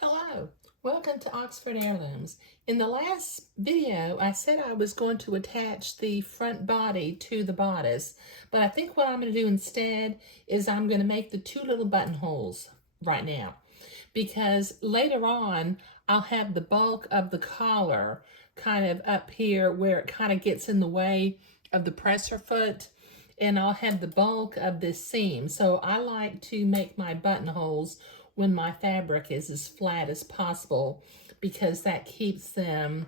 Hello, welcome to Oxford Heirlooms. In the last video, I said I was going to attach the front body to the bodice, but I think what I'm going to do instead is I'm going to make the two little buttonholes right now, because later on I'll have the bulk of the collar kind of up here where it kind of gets in the way of the presser foot, and I'll have the bulk of this seam. So I like to make my buttonholes when my fabric is as flat as possible, because that keeps them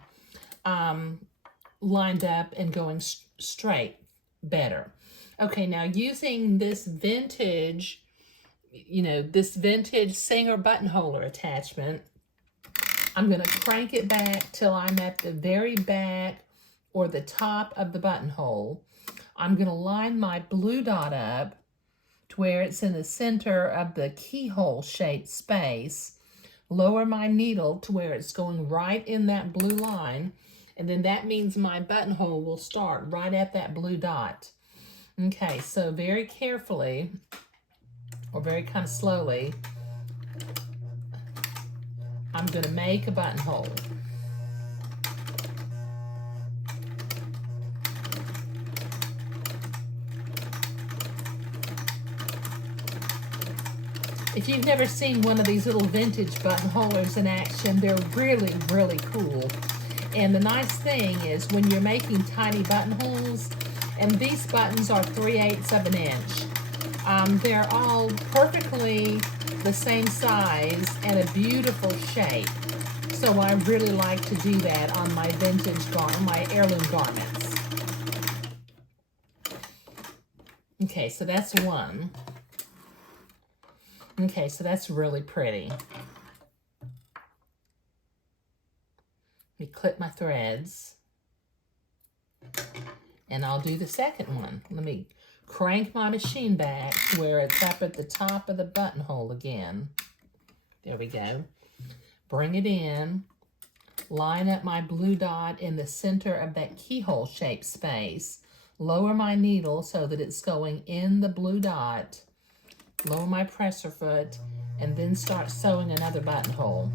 lined up and going straight better. Okay, now using this vintage, this vintage Singer buttonholer attachment, I'm going to crank it back till I'm at the very back or the top of the buttonhole. I'm going to line my blue dot up to where it's in the center of the keyhole shaped space, lower my needle to where it's going right in that blue line, and then that means my buttonhole will start right at that blue dot. Okay, so very carefully, or very kind of slowly, I'm going to make a buttonhole. If you've never seen one of these little vintage buttonholers in action, they're really, really cool. And the nice thing is when you're making tiny buttonholes, and these buttons are 3/8 of an inch, they're all perfectly the same size and a beautiful shape. So I really like to do that on my my heirloom garments. Okay, so that's one. Okay, so that's really pretty. Let me clip my threads. And I'll do the second one. Let me crank my machine back to where it's up at the top of the buttonhole again. There we go. Bring it in. Line up my blue dot in the center of that keyhole shaped space. Lower my needle so that it's going in the blue dot. Lower my presser foot, and then start sewing another buttonhole.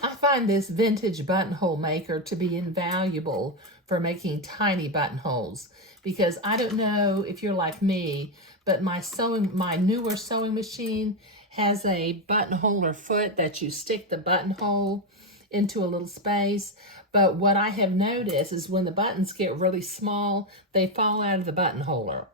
I find this vintage buttonhole maker to be invaluable for making tiny buttonholes, because I don't know if you're like me, but my newer sewing machine has a buttonholer foot that you stick the buttonhole into a little space. But what I have noticed is when the buttons get really small, they fall out of the buttonholer.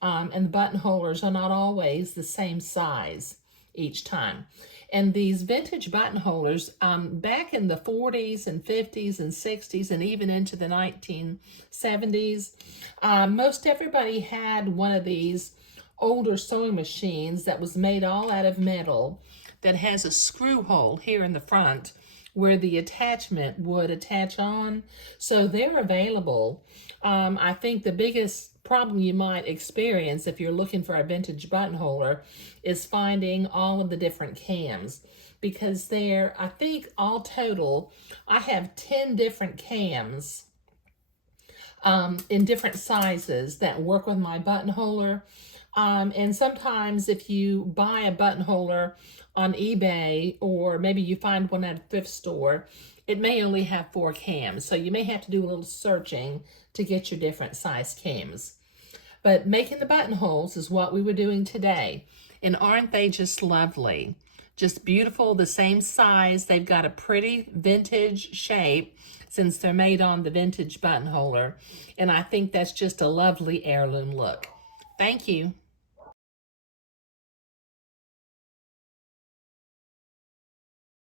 And the buttonholers are not always the same size each time. And these vintage buttonholers, back in the 40s and 50s and 60s and even into the 1970s, most everybody had one of these older sewing machines that was made all out of metal that has a screw hole here in the front where the attachment would attach on. So they're available. I think the biggest problem you might experience if you're looking for a vintage buttonholer is finding all of the different cams, because I think all total, I have 10 different cams in different sizes that work with my buttonholer. And sometimes if you buy a buttonholer on eBay, or maybe you find one at a thrift store, it may only have 4 cams. So you may have to do a little searching to get your different size cams. But making the buttonholes is what we were doing today. And aren't they just lovely? Just beautiful, the same size. They've got a pretty vintage shape since they're made on the vintage buttonholer. And I think that's just a lovely heirloom look. Thank you.